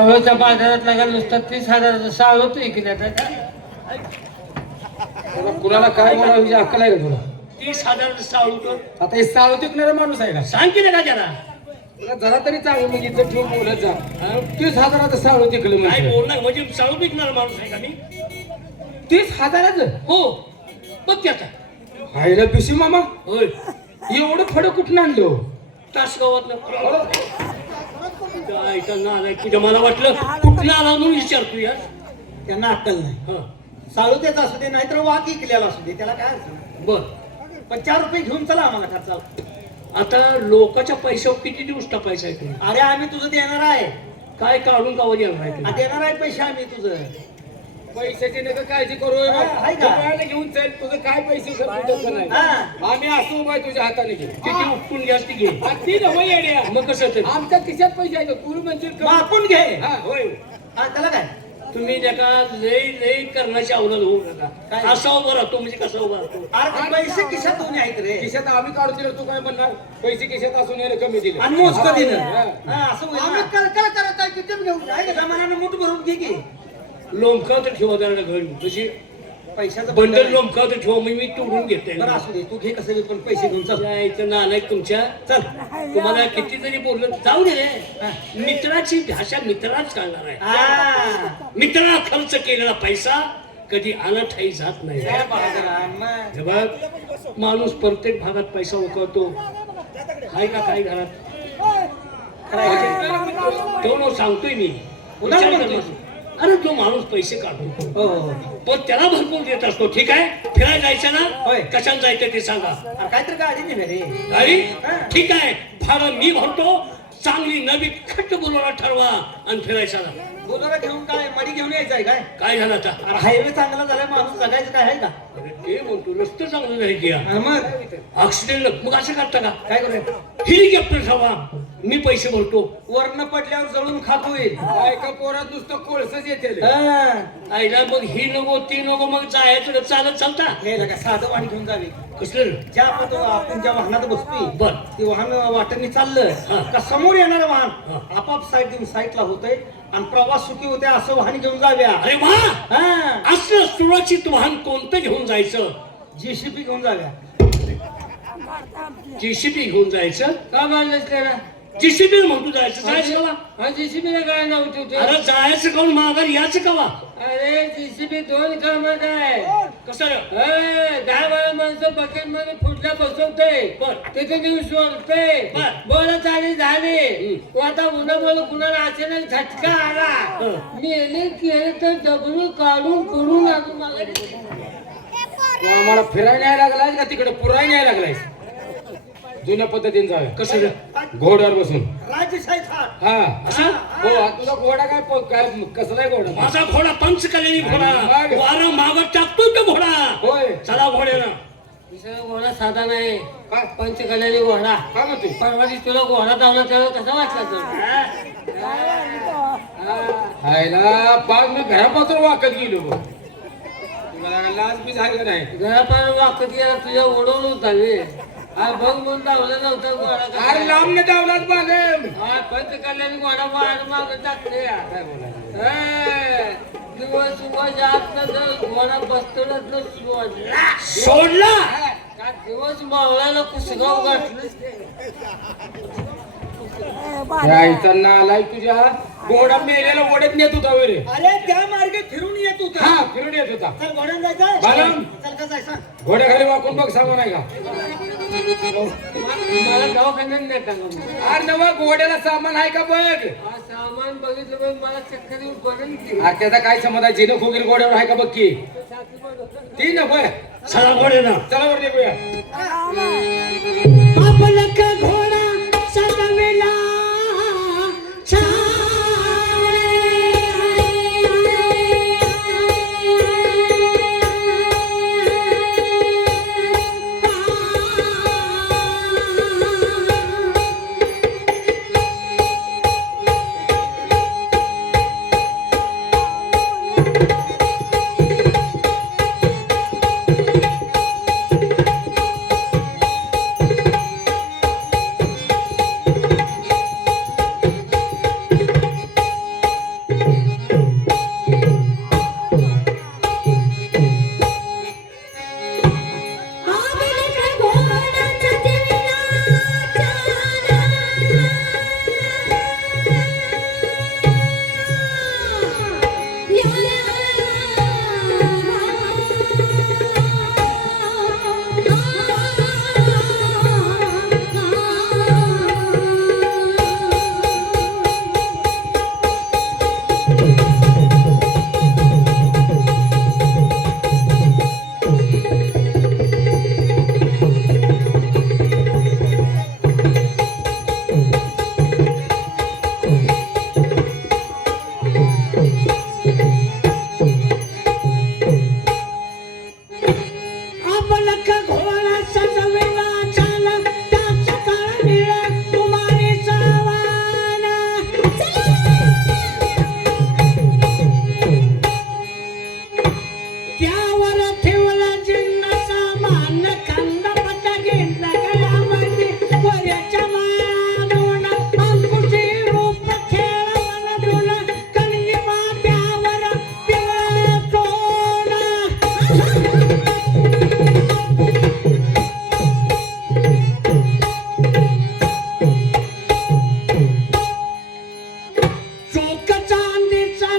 सावळच्या बाजारात लागला नुसता 30,000 सावळ तू ऐकल्या कुणाला काय म्हणावं अक्कल आहे का तुला? 30,000 सावळू तर आता हे सावळ विकणारा माणूस आहे का? सांग की का जरा तुला जरा तरी चांगलं म्हणजे इथं ठेवून बोलत जा. 30,000 सावळ विकलं काय म्हणजे बोलणार म्हणजे सावळू विकणार माणूस आहे का मी? 30,000? हो बघ त्याचा हायला पिशी मामा होय एवढं फड कुठून आणलं? तासगावात ऐकायला आलाय तुझ्या मला वाटलं कुठलं आला म्हणून विचारतो यार. त्यांना अक्कल नाही. हं. साळू त्याच असू दे नाहीतर वाघ इकलेला असू दे त्याला काय अडचण बर पण 4 रुपये घेऊन चला आम्हाला खर्चाला. आता लोकांच्या पैशावर किती दिवस टाकायचा आहे तुम्ही? अरे आम्ही तुझं देणार आहे. काय काढून गावा येणार आहे तुम्ही? देणार आहे पैसे आम्ही तुझं. पैशाची नका काळजी करू आहे का? दुकानाला घेऊन चल तुझं काय पैसे खर्च नाही. हा. आम्ही असू बाय तुझ्या हाताने घे. किती उपटून घ्या ती घे. ती नवं येड्या. मग कसं ते आमच्या खिशात पैसे आहेत तू म्हणजे मग आपण घे. हा होय. हा, त्याला काय तुम्ही त्याला लय लय करण्याची अवलंब होऊ नका. काय? असा उभा राहतो म्हणजे कसा उभा राहतो? अरे पैसे खिशात दोन्ही आहेत रे. खिशात आम्ही काढून दिलं तू काय म्हणणार? पैसे खिशात असून यायला कमी दिले. आणि मोजकं दिलं. हा. हा, असं होईल ना. करत आहे किती घेऊन आहे का मनानं मूठ भरून घे की. लोंबकाव तर ठेवा जरा घरी तशी पैशाचं बंडल लोंबकाव तर ठेवा मी तोडून घेते बरं असू दे तू घे कसं बी पण पैसे घेऊन चल. इथं नालायक तुमच्या चल तुम्हाला किती जरी बोललं जाऊ दे रे. मित्राची भाषा मित्राच कळणार आहे. हा. मित्राला खर्च केलेला पैसा कधी अनाठाई जात नाही. जय बहादरा. मग हे बघ माणूस प्रत्येक भागात पैसा उकळतो आहे का काही घरात तो सांगतोय मी विचार कर ना. अरे तो माणूस पैसे काढतो हो हो. पण त्याला भरपूर देत असतो. ठीक आहे फिरायला जायचं ना होय. कशाला जायचं ते सांगा. अरे काहीतरी गाडी नाही रे. गाडी हा. ठीक आहे भाडं मी भरतो. चांगली नवी खट्ट बोलवला ठरवा आणि फिरायचा ना. बोलायला घेऊन काय मडी घेऊन यायचं आहे काय? काय झालं आता? अरे हायवे चांगला झाला माणूस जगायचं काय आहे का? अरे ते म्हणतो रस्ते चांगलं नाही की हा, मग ऍक्सिडेंट मग असं करता का? काय करूया? हेलिकॉप्टर ठेवा मी पैसे भरतो. वरनं पडल्यावर जळून खात होईल. बायका पोरात नुसतं कोळसच येते. हा. आईला मग ही नको ती नको मग जायचं का चालत चालता हे लगा साधं वाहन घेऊन जावे. कसलं ज्या आपण ज्या वाहनात बसतोय बर ते वाहन वाटेने चाललं हा. का समोर येणारं हा. वाहन आपाप साईड देऊन साईडला होतंय आणि प्रवास सुखी होते असं वाहन घेऊन जाव्या. अरे वा हा. असलं सुरक्षित वाहन कोणतं घेऊन जायचं? जेसीबी घेऊन जाव्या. जेसीबी घेऊन जायचं. का मारलंस त्याला? जेसीबी म्हणतो जायचं जायचं कवा? हा जेसीबीला काय नव्हतं ते? अरे जायचं काऊन माघार यायचं कवा? अरे जेसीबी 2 कामात आहे. कसं रे? 10-12 माणसं बकेट मध्ये फुटला बसवते. बर. तिथे नेऊन सोडते. बर. बोला चाली झाली. आता उन्हा बोल कुणाला अचानक झटका आला. मी एले केले तर डबरू काढून पुढून आणून मला तू आम्हाला फिरायला यायला लागलाय का तिकडे पुरायला यायला लागलाय? जुन्या पद्धतीने जाऊया. कसं रे? घोड्यावर बसून. राजशाही थाट. हा असं हो तुझा घोडा काय कसला आहे घोडा? माझा घोडा पंचकल्याणी घोडा मग? वारं मागत टाकतो तो घोडा. होय चला घोड्यानं. विषय घोडा साधा नाही. काय पंचकल्याणी घोडा. काय म्हणते? परवा दिवशी तुला घोडा धावला तेव्हा कसा वाटला तुला? हायला पाच मी घरापासून वाकत गेलो बघ. तुला लाज बी झालं नाही. घरापासून वाकत गेला तुझ्या ओढवून होता मी. हा बघ म्हणून धावला नव्हता घोडा अरे कसा. लांब न डावलाच मागे. हा पंचकल्याणी घोडा माग टाकले. काय बोलायचं? दिवस जात घोडा बसतो सोडला. सोडला का दिवस मावळाला कुसगाव गाठलं. यायचा नालाय तुझ्या घोडा मेलेला ओढत नेत होता वे रे. अरे त्या मार्गे फिरून येत होता. हा फिरून येत होता. चल घोड्यानं जायचं. बालम. चल का जायचं? घोड्याखाली वाकून बघ सांगू नाही का? मला दवाखान्यात नाही टाकलं. अरे नवा घोड्याला सामान आहे का बघ. हा सामान बघितलं पण मला चक्कर येऊन पडेल की. अरे त्याचा काय संबंध आहे? जिनं खोगील घोड्यावर आहे का बघ की. ती ना बघ. चला घोड्यानं. चला वर निघूया. आपलं का घोडा सजवेला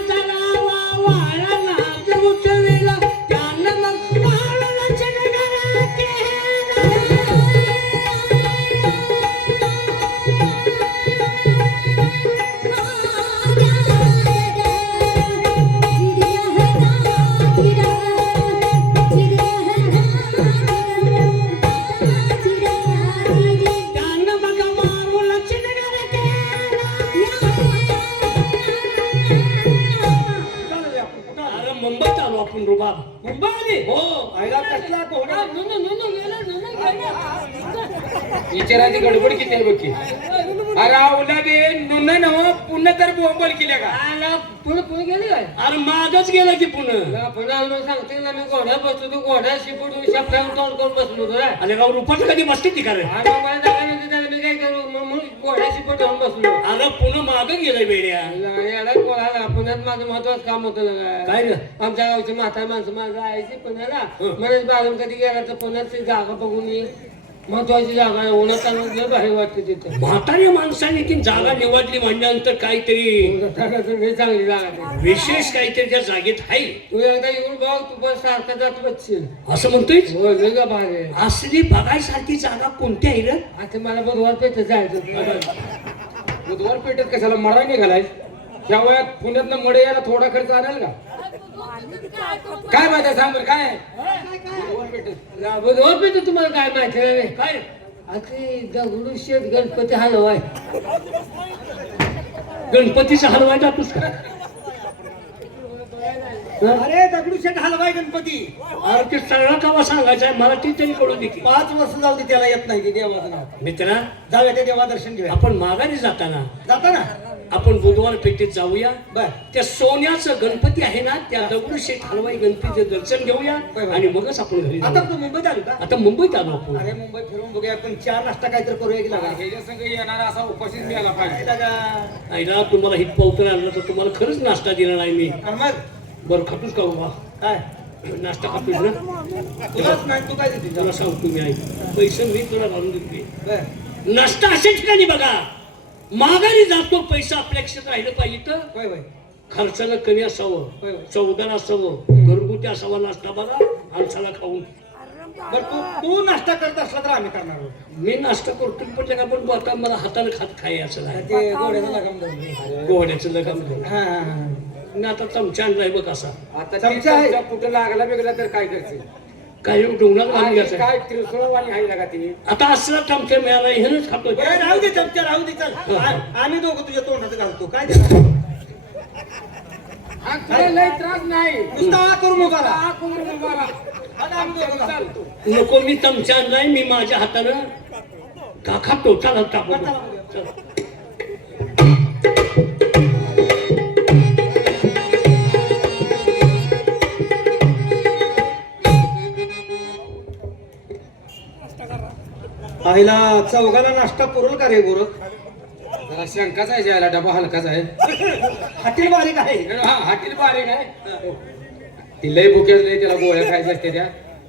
चढावा वाळाला जगूच वेला त्यानं मग वाळाला चढणारा केला. त्यानं मग वाळाला चढणारा केला. कुठं आलोय आपण? कुठं आलोय? अरे मुंबईत आलो आपण रुबाब. मुंबई आली हो आईला कसला घोडा विचाराची गडबड किती आहे बघ की. अरे आवला दे नुन नव पुन्हा तर बोंबल केल्या का. आला पुढे पुढे गेली काय अरे मागच गेला की पुन्हा. पुन्हा मग सांगते ना मी घोडा बसलो तू घोडा शिपडून शब्दावर तोंड करून बसलो होतो रे. अरे गाव रुपाचं कधी बसते ती का रे. आणि मग मला जागा नव्हती त्याला मी काय करू मग म्हणून घोडा शिपट घेऊन बसलो. अरे पुन्हा माग गेलाय वेड्या. याला कोणाला पुण्यात माझं महत्वाचं काम होतं ना काय रे? आमच्या गावची म्हातारी माणसं माझं जायची पुण्याला म्हणून बाजून कधी गेला तर पुण्यात ती जागा बघून ये महत्वाची जागा आहे उन्हात चालून लय भारी वाटते तिथे म्हातारी माणसाने की जागा निवडली म्हणल्यानंतर काहीतरी लय चांगली जागा ती. विशेष काहीतरी त्या जागेत आहे तू एकदा येऊन बघ तू पण सारखा जात बसशील असं म्हणतोय. हो लय का भारी आहे. असली बघायसारखी जागा कोणती आहे रे. आता मला बुधवार पेठ जायचं होतं. बुधवार पेठेत कशाला मळा निघालाय. त्या वयात पुण्यातनं मडे यायला थोडा खर्च आणेल का. काय माहिती आहे सांग बरं काय आहे? बुधवार पेठेत बुधवार पेठ तुम्हाला काय माहिती आहे काय आता दगडूशेठ गणपती हलवाय गणपतीचा हलवाय जातोस का. अरे दगडूशेठ हलवाय गणपती अरे ते सगळा कावा सांगायचा आहे मला ती तरी कळू दे की. 5 वर्ष जाऊ दे त्याला येत नाही ते देवाचं नाव. मित्रा जाऊया ते देवा दर्शन घेऊया आपण माघारी जाताना जाता ना आपण बुधवार पेठेत जाऊया. बर त्या सोन्याचं गणपती आहे ना त्या दगडूशेठ हलवाई गणपतीचं दर्शन घेऊया आणि मगच आपण घरी जाऊ. आता तू मुंबईत आली का आता मुंबईत आलो आपण. अरे मुंबई फिरून बघूया पण 4 नाश्ता काहीतरी करूया की लागा ह्याच्या संग येणारा असा उपस्थित मिळाला पाहिजे. लागा आईला तुम्हाला हित पावतर आणलं तर तुम्हाला खरंच नाश्ता दिला नाही मी. आणि मग बरं खातोस का बाबा काय नाश्ता खातोस ना. तुलाच नाही तू काय देते तुला सांगतो मी आई पैसे मी तुला घालून देते. बर नाश्ता अशा ठिकाणी बघा माघारी जातो पैसा आपल्या क्षेत्रात राहिलं पाहिजे तर होय होय खर्चाला कमी असावं होय. चवदार असावं घरगुती असावा नाश्ता बघा माणसाला खाऊन. बर तू नाश्ता करत असला तर आम्ही करणार आहोत. मी नाश्ता करतो पण का पण आता मला हाताने खात खाय असं नाही. ते गोड्याचं लगाम धरून. गोवाड्याचं लगाम घेऊन हा हा हा मी आता चमचा आणलाय बघ असा. आता चमचा आहे. चमचा कुठं लागला बिगला तर काय करते. काही डोंगरात घालून आणि घ्यायचं काय त्रिसोळवाणी आहे लागा ती. आता असला चमचा मिळाला हेच खातो. बरं, राहू दे चमचा राहू दे चल आम्ही दोघं तुझ्या तोंडात घालतो काय देणार हा तुला लय त्रास नाही. नुसता करू मोबाला हा करून उभारा. आता आम्ही दोघं घालतो चालतो. नको मी चमचा आणलाय मी माझ्या हातानं का खातो चला टाकू. चला बघूया. चला. आईला चौघाला नाश्ता पुरल का रे गोरख जरा शंकाच आहे जायला डबा हलकाच आहे. हातील बारीक आहे हा हाटील बारीक आहे. ती लय भुकेच लय त्याला गोळ्या खायच्या असते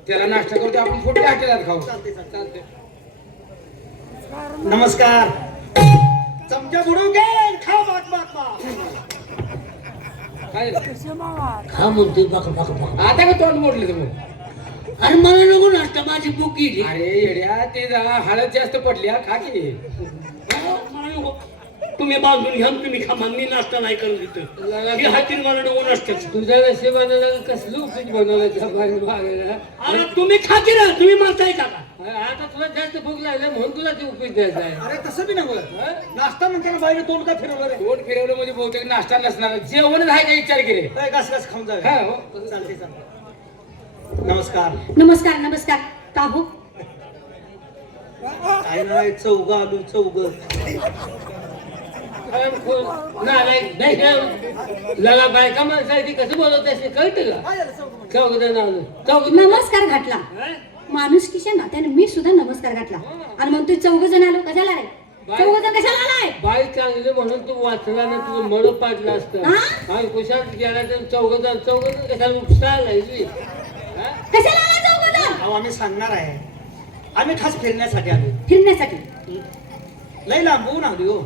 त्याला नाश्ता करतो आपण फुटल्या हाटेलात खाऊ. चालते. नमस्कार चमचा बुडू घे खा बाक बाक बाक काय हा म्हणतोय बघ बघ बघ. आता का तोंड मोडलं तुम्ही. अरे मला नको नाश्ता माझी भूक गेली. अरे येड्या ते जरा हळद जास्त पडली हा खा की. मला नको. तुम्ही बांधून घ्या आणि तुम्ही खा मी नाश्ता नाही करत इथं. हे हातील मला नको नाश्त्याचं. तुझ्या नशिबानं कसलं उपीट बनवलं त्या बाई मागायला अरे तुम्ही खाती ना तुम्ही मारताय का. आता तुला जास्त भूक लागली म्हणून तुला ते उपीट द्यायचं आहे अरे तसं बी नव्हतं नाश्ता म्हणते ना बाईने तोंड का फिरवलं रे तोंड फिरवलं म्हणजे बहुतेक नाश्ता नसणार जेवण आहे का विचार केले. काय घास घास खाऊन हा, जाऊया हो. चालते चालते नमस्कार नमस्कार नमस्कार का हो काय नाही चौघ आलू चौघ लगा बायका माणसं आहे ती कसं बोलवत असते कळतं का चौघजण आलो चौघ नमस्कार घातला माणुसकीच्या नात्याने मी सुद्धा नमस्कार घातला आणि मग तू 4 जण आलो कशाला रे 4 जण कशाला आलाय बाई चांगली म्हणून तू वाचला ना तुझं मळ पाडलं असतं हा? आणि कुशाल गेला तर चौघजण कशाला उपसा लागली कशाला आलाय 4 जण अहो आम्ही सांगणार आहे आम्ही खास फिरण्यासाठी आलो फिरण्यासाठी लय लांबून आली हो.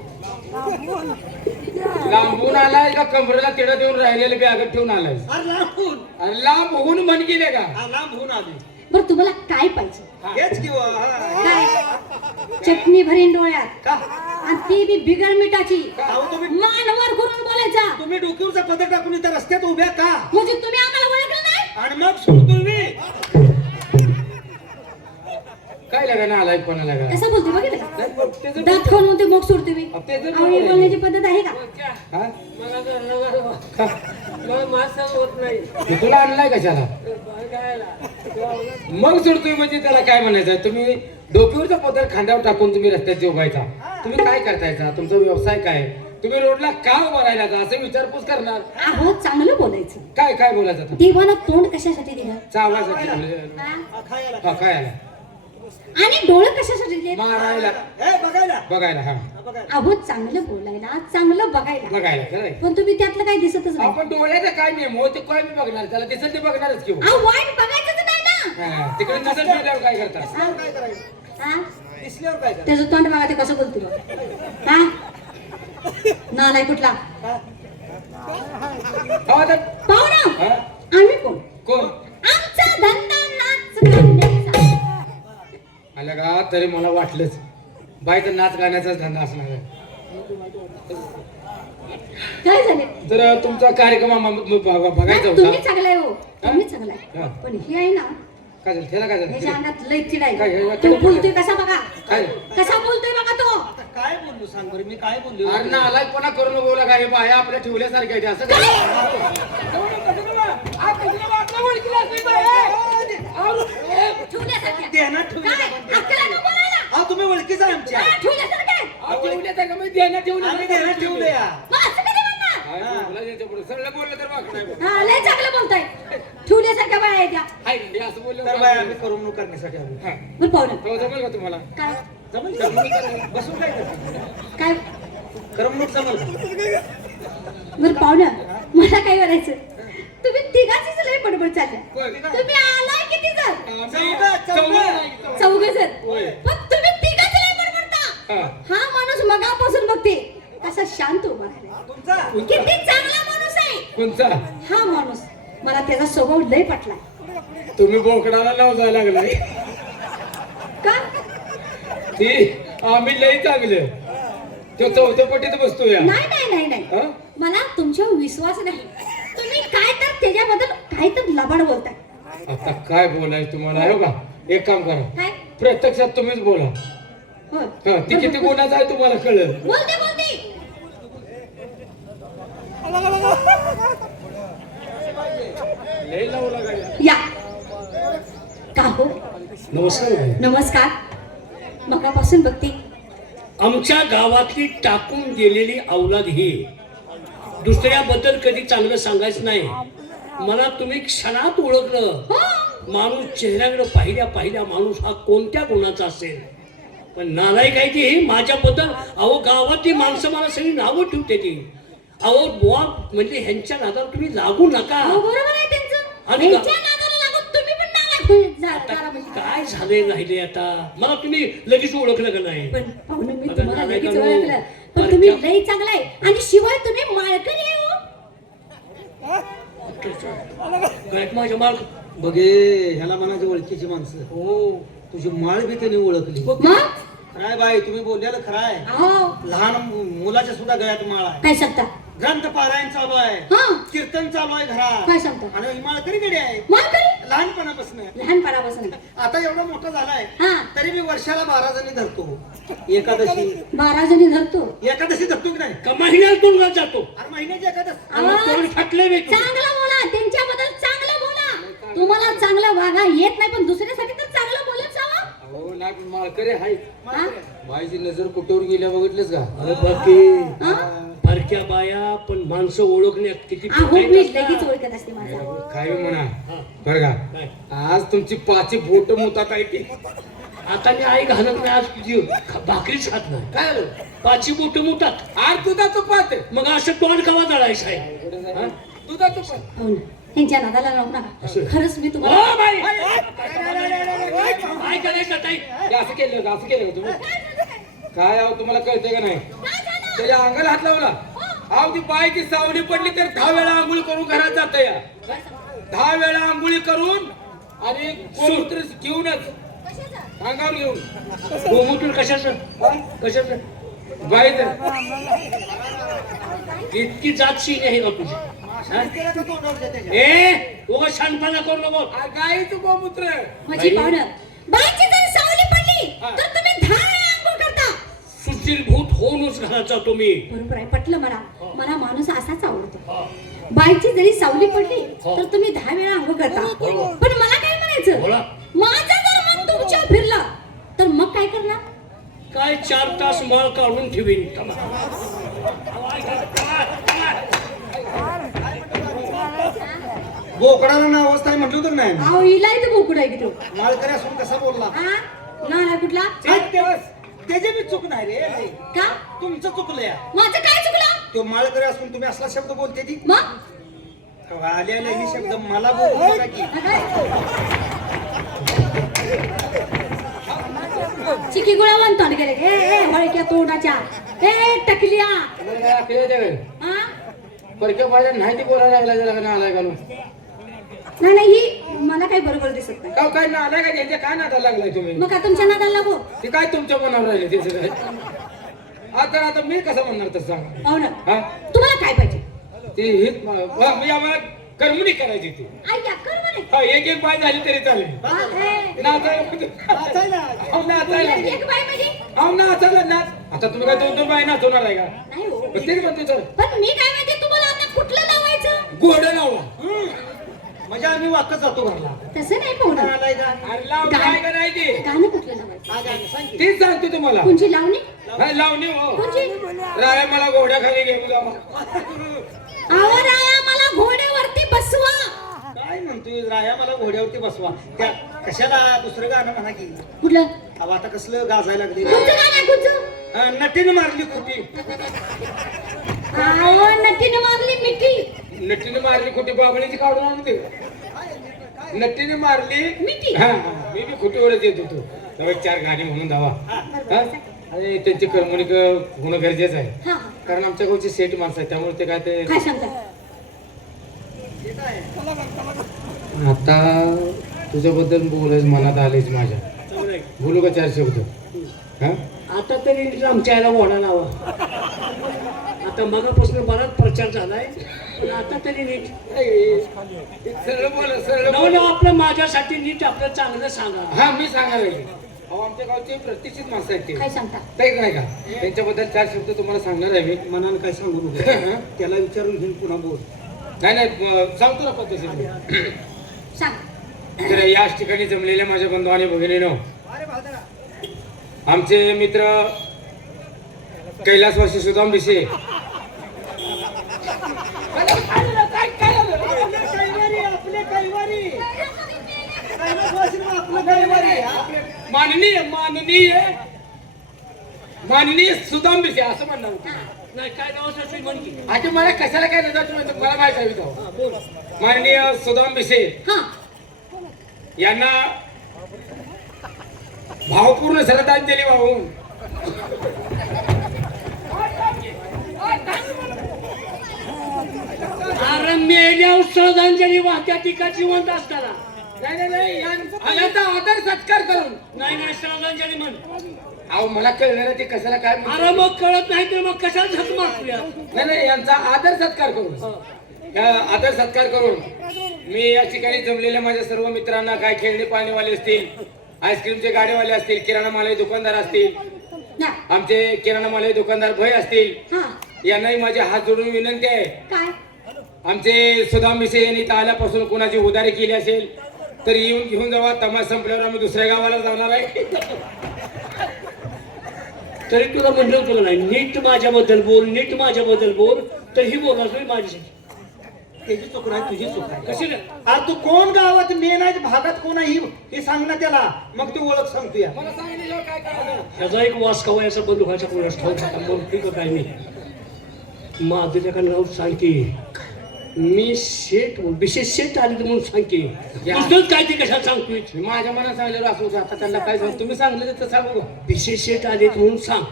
लांबून आलाय का कमरेला तिडा देऊन राहिलेले बॅगेत ठेवून आलाय? अरे लांबून. अरे लांब होऊन म्हण गेले का? हा, लांबून आली. बरं तुम्हाला काय पाहिजे? हेच की हो, काय? चटणी भरीन डोळ्यात का आणि ती बी बिगर मिठाची. अहो, तुम्ही मानवर करून बोलायचा. तुम्ही डोक्यावरचा पदर टाकून इथं रस्त्यात उभ्या का? म्हणजे तुम्ही आम्हाला ओळखलं नाही? आणि मग सोडतो मी. काय लागा ना आलाय कोणाला का? कसं बोलते बघितलं का? नाही, मग त्याचं- दात खाऊन म्हणते मग सोडते मी. त्याचं अहो, ही बोलण्याची पद्धत आहे का? हा? मला घरला मला मासा होत नाही हे तुला आणलाय कशाला? बघायला. मग सोडतोय म्हणजे त्याला काय म्हणायचं? तुम्ही डोक्यावरचा पदर खांद्यावर टाकून तुम्ही रस्त्यात उभायचा. तुम्ही काय करतायचा? तुमचा व्यवसाय काय? तुम्ही रोडला का उभा राहिला असं विचारपूस करणार? अहो चांगलं बोलायचं. काय काय बोलायचं आता? देवानं तोंड कशासाठी दिलं? चावण्यासाठी हा? खायला. हा काय आला? आणि डोळं कशासाठी दिले? मारायला हे बघायला. बघायला. हा बघायला. अहो चांगलं बोलायला, चांगलं बघायला. बघायला खरंय. पण तुम्ही त्यातलं काही दिसतच नाही. आपण डोळ्याचा काय नियम हो ते काय मी बघणार? त्याला दिसेल ते बघणारच की हो. अहो वाईट बघायचंच नाही ना. हा, तिकडे नजर फिरल्यावर काय करतात? दिसल्यावर काय करायचं? हा? दिसल्यावर काय करायचं? त्याचं तोंड बघा ते कसं बोलतो बघ. हा? नालाय कुठला? हो आता पाहू ना. हा? आम्ही कोण? कोण आमचा धंदा नाच गाण्याचा. आलं का? तरी मला वाटलंच बाईचा नाच गाण्याचाच धंदा असणार आहे. काय झाले? तर तुमचा कार्यक्रम बघायचा तुम्ही होता. चांगलाय हो, तुम्ही चांगलाय. हा. पण हे आहे ना, काय झालं? त्याला काय ह्याच्या झालं? अंगात लय चिड आहे. काय- काय- तो बोलतोय कसा बघा, काय कसा बोलतोय बघा तो. आता काय बोललो सांग बरं, मी काय बोललो? अरे ना आलाय कोणा करू नको बोला काय बाया आपल्या ठेवल्यासारख्या आहेत, असं काय? ठेवण्यासारख्या. ध्यानात ठेवलं काय? का? अक्कल आहे का बोलायला? हा, तुम्ही ओळखीच आहे आमच्या. हा, ठेवण्यासारखं आहे. ठेवल्यासारखं म्हणजे ध्यानात ठेवलं. आम्ही ध्यानात ठेवलं या. मग असं कधी म्हणणार? काय बोला याच्या पुढे? सरळ बोललं तर वाकड आहे बा. हा, लय चांगलं बोलताय. ठेवण्यासारख्या बाया आहेत त्या. हाय म्हणजे असं बोललं तर बाय आम्ही करमणूक करण्यासाठी आलो. हा. बरं पाहू ना. हो, जमेल का तुम्हाला? काय जमेल का? बसून काय करतो? काय करमणूक जमेल का? बरं पाहू ना. मला काय करायचं? तुम्ही तिघांचीच लय बडबड चालल्या. कोण? तुम्ही आलाय किती जण? चौघं. चौघ जण. होय. पण तुम्ही तिघांच लय बडबडता. हा. हा माणूस मगापासून बघते कसा शांत उभा राहिला. तुमचा किती चांगला माणूस आहे कोणचा? हा माणूस. मला त्याचा स्वभाव लय पटलाय. तुम्ही बोकडाला नाव जायला लागलाय. का? ती आम्ही लई चांगलं. तो चौथ्या पटीत बसतो या. नाही नाही नाही नाही. हा? मला तुमच्यावर विश्वास नाही. तुम्ही काय तर त्याच्याबद्दल काय तर लबाड बोलताय. आता काय बोलायचं तुम्हाला? हो का, एक काम करा, काय? प्रत्यक्षात तुम्हीच बोला. होय. हा, ती किती गुन्हाचं आहे तुम्हाला कळलं. बोलते बोलते. लई लावू लागायला. या. का हो? नमस्कार भाई. नमस्कार. मगापासून बघते. आमच्या गावातली टाकून गेलेली औलाद ही दुसऱ्याबद्दल कधी चांगलं सांगायचं नाही. मला तुम्ही क्षणात ओळखलं. हो. माणूस चेहऱ्याकडे पाहिल्या माणूस हा कोणत्या गुणाचा असेल. पण नालायक आहे ती माझ्याबद्दल. अहो गावातली माणसं मला सगळी नावं ठेवते ती. अहो बुवा म्हणजे ह्यांच्या नादाला तुम्ही लागू नका. हो, बरोबर आहे त्यांचं. आणि त्यांच्या नादाला लागून तुम्ही पण नालायक आता झाला म्हणजे. काय झाले राहिले आता मला तुम्ही लगेच ओळखलं का नाही? पण पाहुणे मी आता तुम्हाला नालायक लगेच आलो. ओळखलं. पण तुम्ही लई चांगला आहे. आणि शिवाय तुम्ही माळकरी आहे हो. काय माझ्या माल बघे ह्याला म्हणायची ओळखीची माणसं. हो तुझी माळ बी त्याने ओळखली. मग खराय बाई, तुम्ही बोललेलं खराय. अहो लहान मुलाच्या सुद्धा गळ्यात माळ आहे. काय सांगता? ग्रंथ पारायण चालू आहे, हा कीर्तन चालू आहे घरात. काय सांगता? आणि ही माळकरी गडी आहे माळकरी लहानपणापासून. लहानपणापासून. आता एवढा मोठा झालाय हा तरी मी वर्षाला 12 जणी धरतो. एकादशी 12 जणी धरतो. एकादशी धरतो की नाही? का महिन्यात तुरुंगात जातो. अरे महिन्याची एकादश. आवाज. तोंड फाटलंय बे तुझं. चांगलं बोला. त्यांच्याबद्दल चांगलं बोला. तुम्हाला चांगलं वागा येत नाही पण दुसऱ्यासाठी तर चांगलं बोलत जावा. हो ना, माळकरी हाय. हा? बाईची नजर कुठेवर गेल्या बघितलंच का? अरे बाकी हा? फारक्या बाया पण माणसं ओळखण्यात किती अहो फरक मी आहे ना? लगेच ओळखत असते माझा. काय बी म्हणा हा. बरं का, काय? आज तुमची 5 बोट मुतात आहे ती. आता मी आई घालत नाही. आज तुझी भाकरीच खात नाही. काय झालं? पाची बोट मुतात. आर दुधाचं पात आहे. मग असं तोंड कवा जळायचं आहे? हा? दुधाचं पात. हो ना. त्यांच्या नादाला लावू नका. असं. खरंच मी ओ तुम्हाला बाई! काय करायचं ताई? हे असं केलं का? असं केलं का तुम्ही? काय अहो तुम्हाला कळतंय का नाही त्याच्या अंगाला हात लावला अहो ती बायची सावली पडली तर 10 वेळा आंघोळ करून घरात जात या 10 वेळा आंघोळी करून आणि गोमूत्र घेऊनच अंगावर घेऊन गोमूत्र कशाचं कशाचं बाईचं इतकी जातशील आहे का तुझी त्याच्या तोंडावर देते. ए उगा शानपणा करू नको गाईचं गोमूत्र माझी पाहुणं बाईची जर सावली पडली तर तुम्ही 10 वेळा आंघोळ करता. सुशील भूत होऊनच घरात जातो मी बरोबर आहे, पटलं मला. मला माणूस असाच आवडतो. बाईची जरी सावली पडली तर तुम्ही 10 वेळा आंघोळ करता. पण मला काय म्हणायचं, बोला. माझं जर मन तुमच्या फिरलं तर मग काय करणार? काय 4 तास माळ काढून ठेवीन बोकडाला ना अवस्था आहे म्हटलं तर नाही अहो हिला इथं बोकुड आहे की तो. माळकरी असून कसा बोलला हा ना कुठला त्याचे बी चूक नाही रे का? तुमचं चुकलंय माझं काय चुकलं? तो माळकरी असून तुम्ही असला शब्द बोलते ती मग आलेला ही शब्द मला बोलू नका की चिकी गुळा म्हणतो गेले ए हळक्या तोंडाच्या ए टकलिया. हा परक्या बाहेर नाही ती बोलायला लागला जरा ना आलाय घालून नाही ही मला काही बरोबर दिसत नाही. का काय ना आलाय का त्यांच्या काय नादाला लागलाय तुम्ही मग का तुमच्या नादाला लागू? ते काय तुमच्या मनावर राहिले त्याचं काय आता मी कसं म्हणणार तसं सांगा हो ना. हा तुम्हाला काय पाहिजे? ती हीच मी आम्हाला करमुनी करायची ती ऐका कर म्हणे. हा एक बाय झाली तरी चालेल वाचायला. नाचायला एक बाई म्हणजे अहो नाचायला नाच आता तुम्ही काय 2-2 बाय नाचवणार आहे का नाही हो. पण तेच म्हणते तर पण मी काय म्हणते तुम्हाला आता कुठलं लावायचं? घोडं लावा म्हणजे आम्ही वाकत जातो घरला तसं नाही पाहुणं. आलाय का अरे लावणी आहे का नाही ती गाणं कुठलं लावायचं? हा गाणं सांग की. तीच सांगते तुम्हाला कोणची लावणी? हा, लावणी हो कोणची? राय मला घोड्याखाली घेऊन जावा आहो राया मला घोड्यावरती बसवा. काय म्हणतोय राया मला घोड्यावरती बसवा त्या कशाला दुसरं गाणं म्हणा की कुठलं? अहो आता कसलं गाजायला लागले कोणचं गाणं आहे, कोणचं? नटीने मारली खुटी आहो नटीनं मारली मिठी. नटीने मारली कुठे बाबळीची काढून आणते नटीने मारली मिठी. हा मी बी खुटीवरच येत होतो तेव्हा 4 गाणे म्हणून धावा हा? अरे त्यांची करमणूक होणं गरजेचं आहे हा कारण आमच्या गावची सेट माणसं आहे त्यामुळे ते काय ते काय सांगता? आता तुझ्याबद्दल बोलायच मनात आलेच माझ्या बोलू का 4 शब्द हा आता तरी आमच्या याला घोडा लावा आता मगापासून बराच प्रचार झालाय पण आता तरी नीट सरळ बोला सरळ नव नव आपलं माझ्यासाठी नीट आपलं चांगलं सांगा हा मी सांगायला लागले. अहो आमच्या गावचे प्रतिष्ठित माणसं आहेत ते काय सांगता? काही नाही का त्यांच्याबद्दल 4 शब्द तुम्हाला सांगणार आहे मी मनानं काय सांगू नको त्याला विचारून घेऊन पुन्हा बोल नाही सांगतो ना पद्धतीने सांग. तर याच ठिकाणी जमलेल्या माझ्या बंधू आणि भगिनीनो आमचे मित्र कैलासवासी सुदाम भिसे माननीय सुदाम भिसे असं म्हणणार होतं. नाही काय नाव असेल म्हण की आता मला कशाला काय नजर मला माहित आहे जाऊ माननीय सुदाम भिसे हा यांना भावपूर्ण श्रद्धांजली वाहून अरे मेल्यावर श्रद्धांजली वाहत्या टीका जिवंत असताना नाही यांचा आदर सत्कार करून नाही नाही श्रद्धांजली म्हण अहो मला कळणार ते कशाला काय म्हणतात. अरे मग कळत नाही तर मग कशाला झक मारतोय नाही यांचा आदर सत्कार करून या आदर सत्कार करून मी या ठिकाणी जमलेल्या माझ्या सर्व मित्रांना काय खेळणे पाणीवाले असतील आईस्क्रीमचे गाडीवाले असतील किराणा मालाई दुकानदार असतील ना आमचे किराणा मालाई दुकानदार भय असतील हा यांनाही माझे हात जोडून विनंती आहे काय? आमचे सुदाम मिसे यांनी इथं आल्यापासून कोणाची उधारी केली असेल तर येऊन घेऊन जावा तमाशा संपल्यावर आम्ही दुसऱ्या गावाला जाणार आहे तरी तुला म्हणलं तुला नाही नीट माझ्याबद्दल बोल नीट माझ्याबद्दल बोल तर ही बोलणार तुम्ही माझ्यासाठी त्याची चूक नाही तुझी चूक आहे कशी नाही अरे तू कोण गावात मेन आहे भागात कोण आहे हे सांग ना त्याला मग तू ओळख सांगतो या मला सांगितलं काय करायचं ह्याचा एक वास कवायचा बंदुकाच्या कोणास ठाऊक होता मग ठीक काय मी माझं त्या नाव सांग की मी शेट विशेष शेट आले म्हणून सांग की दुसरंच काय ते कशाला सांगतोय माझ्या मनात सांगलेलं असू द्या. आता त्यांना काय सांग तुम्ही सांगलं तर सांगू विशेष शेट आले म्हणून सांग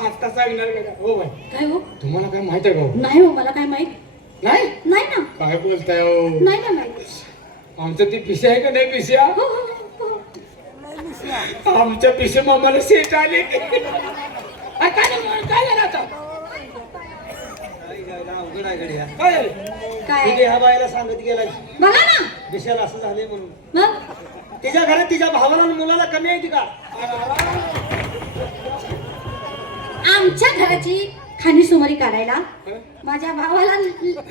आता सांगणार का हो बाई काय हो तुम्हाला काय माहित आहे का हो? नाही हो मला काय माहित नाही नाही ना काय बोलताय हो नाही ना माहित आमचं ती पिशा आहे का नाही पिशा हो, हो, हो, हो. आमच्या पिशा मामाला सेट आले काय झालं आता अवघड आहे गड्या. काय झालं काय तिने ह्या बाईला सांगत गेला बघा ना विषयाला असं झालंय म्हणून मग तिच्या घरात तिच्या भावाला आणि मुलाला कमी आहे ती का आमच्या घराची खाणीसुमारी काढायला माझ्या भावाला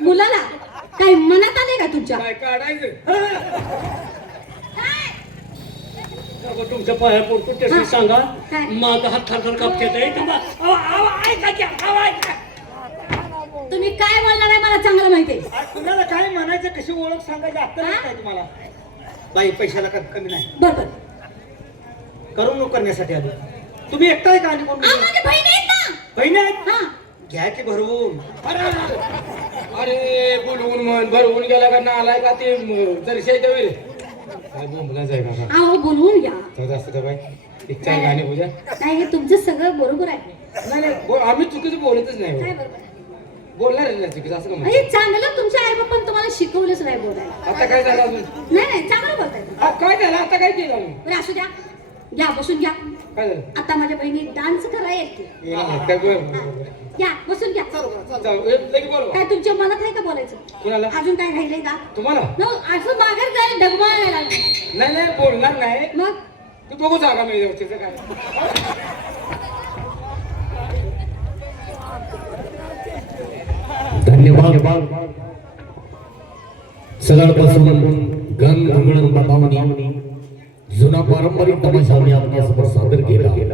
मुलाला काही मनात आले का तुमच्या काय काढायचं अगं, तुमच्या पाया पडतो त्याशी सांगा काय? माझा हात थरथर कापतेत आहे थांबा. अहो, अहो, ऐका की, अहो, ऐका. तुम्ही काय बोलणार आहे मला चांगलं माहितीये आज कुणाला काय म्हणायचं कशी ओळख सांगायची आता हा? काय तुम्हाला बाई पैशाला कमी नाही बरोबर करमणूक करण्यासाठी आलो तुम्ही एकटाय का आणि कोण माझ्या बहिणी आहेत ना बहिणी आहेत हा घ्या की भरवून अरे बोलवून म्हण भरवून गेला का ना आलाय का ते दर्शाय देईल काय बोंबलाच आहे का अहो बोलवून घ्या तर असं तर बाई एक चार गाणे पूजा नाही हे तुमचं सगळं बरोबर आहे नाही नाही आम्ही चुकीचं बोलतच नाही काय हो. बरोबर आहे? बोलणार नाही चुकीचं असं का म्हणतो? हे चांगलं तुमच्या आई बाप्पा तुम्हाला शिकवलंच नाही बोलायला आता काय झालं अजून नाही नाही चांगलं बोलताय तुम्ही. काय झालं आता काय केलं आम्ही? बरं असू द्या घ्या बसून घ्या काय झालं आता माझ्या बहिणी डान्स करायला येते हा, काय बरं. घ्या बसून घ्या जाऊ, लगेच बोलवा. काय तुमच्या मनात आहे का बोलायचं कुणाला अजून काय राहिलंय का तुम्हाला न असं माघार जायला डगमगायला लागलं. नाही नाही बोलणार नाही मग तू बघू जागा मी त्याचं काय धन्यवाद सकाळपासून गण अंगण बतावणी जुना पारंपरिक तमाशा मी आपल्यासमोर सादर केला